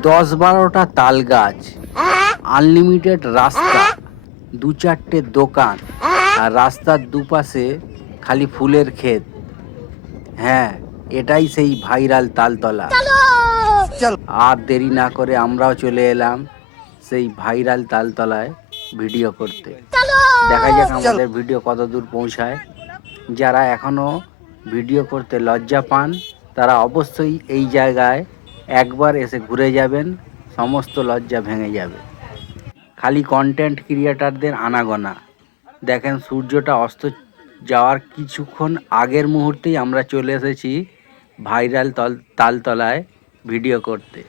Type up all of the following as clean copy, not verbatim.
10-12টা তাল গাছ, আনলিমিটেড রাস্তা, 2-4টে দোকান, আর রাস্তার দুপাশে খালি ফুলের ক্ষেত। হ্যাঁ, এটাই সেই ভাইরাল তালতলা। আর দেরি না করে আমরাও চলে এলাম সেই ভাইরাল তালতলায় ভিডিও করতে। দেখা যাক আমাদের ভিডিও কত দূর পৌঁছায়। যারা এখনও ভিডিও করতে লজ্জা পান তারা অবশ্যই এই জায়গায় একবার এসে ঘুরে যাবেন, সমস্ত লজ্জা ভেঙে যাবে। খালি কন্টেন্ট ক্রিয়েটারদের আনাগোনা। দেখেন সূর্যটা অস্ত যাওয়ার কিছুক্ষণ আগের মুহূর্তেই আমরা চলে এসেছি ভাইরাল তালতলায় ভিডিও করতে।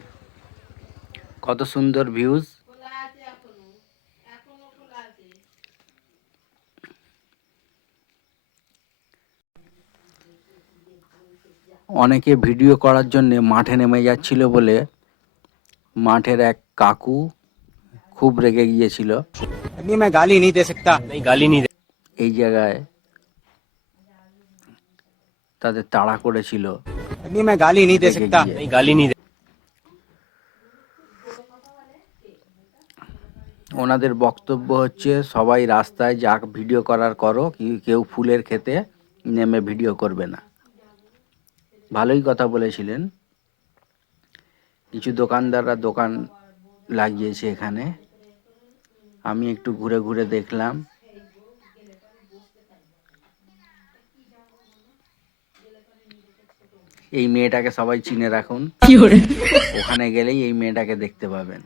কত সুন্দর ভিউজ। অনেকে ভিডিও করার জন্য মাঠে নেমে যাচ্ছিল বলে মাঠের এক কাকু খুব রেগে গিয়েছিল। এই জায়গায় তাদের তাড়া করেছিল। ওনাদের বক্তব্য হচ্ছে সবাই রাস্তায় যাক ভিডিও করার করো, কেউ ফুলের ক্ষেতে নেমে ভিডিও করবে না। ভালোই কথা বলেছিলেন। কিছু দোকানদাররা দোকান লাগিয়েছে এখানে। আমি একটু ঘুরে ঘুরে দেখলাম। এই মেয়েটাকে সবাই চিনে রাখুন, ওখানে গেলেই এই মেয়েটাকে দেখতে পাবেন।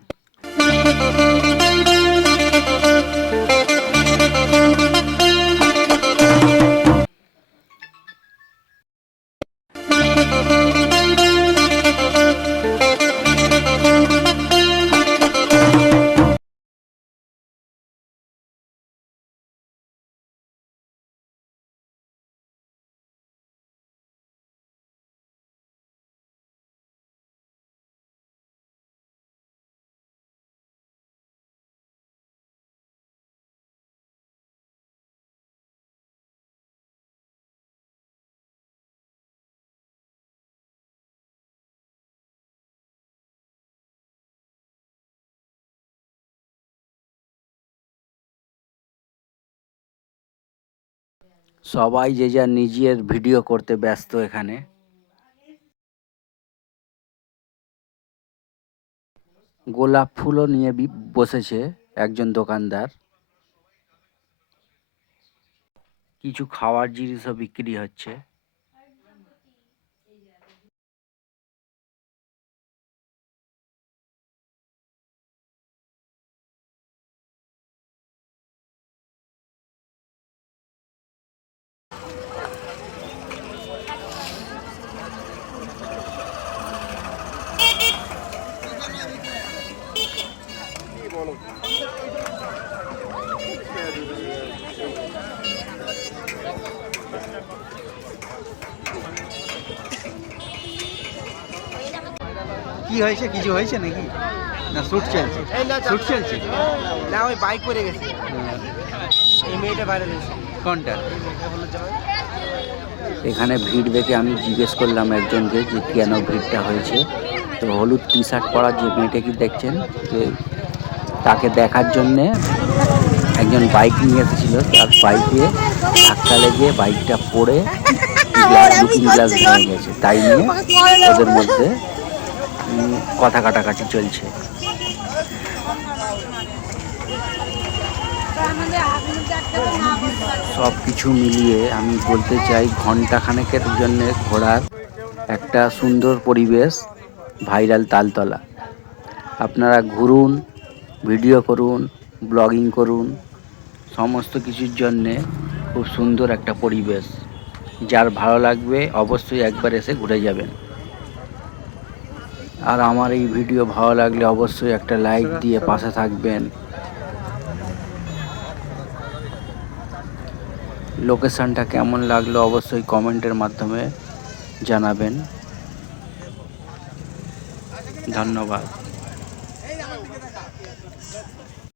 সবাই যে যার নিজের ভিডিও করতে ব্যস্ত এখানে। গোলাপ ফুলও নিয়ে বসেছে একজন দোকানদার। কিছু খাওয়ার জিনিসও বিক্রি হচ্ছে। কি হয়েছে, কিছু হয়েছে নাকি? না শুট চলছে? শুট চলছে না, ওই বাইক পড়ে গেছে। এই মেয়েটা ভাইরাল হয়েছে। কোনটা? এখানে ভিড় দেখে আমি জিজ্ঞেস করলাম একজনকে যে কেন ভিড়টা হয়েছে। তো হলুদ টি শার্ট পরা যে মেয়েটাকে দেখছেন, যে তাকে দেখার জন্যে একজন বাইক নিয়ে এসেছিল, তার বাইকে ধাক্কা লেগে বাইকটা পড়ে লুকিং গ্লাস ভেঙে গেছে। তাই নিয়ে ওদের মধ্যে কথা কাটাকাটি চলছে। সব কিছু মিলিয়ে আমি বলতে চাই ঘন্টাখানেকের জন্য ঘোরার একটা সুন্দর পরিবেশ ভাইরাল তালতলা। আপনারা ঘুরুন, ভিডিও করুন, ব্লগিং করুন, সমস্ত কিছুর জন্যে খুব সুন্দর একটা পরিবেশ। যার ভালো লাগবে অবশ্যই একবার এসে ঘুরে যাবেন। আর আমার এই ভিডিও ভালো লাগলে অবশ্যই একটা লাইক দিয়ে পাশে থাকবেন। লোকেশনটা কেমন লাগলো অবশ্যই কমেন্টের মাধ্যমে জানাবেন। ধন্যবাদ।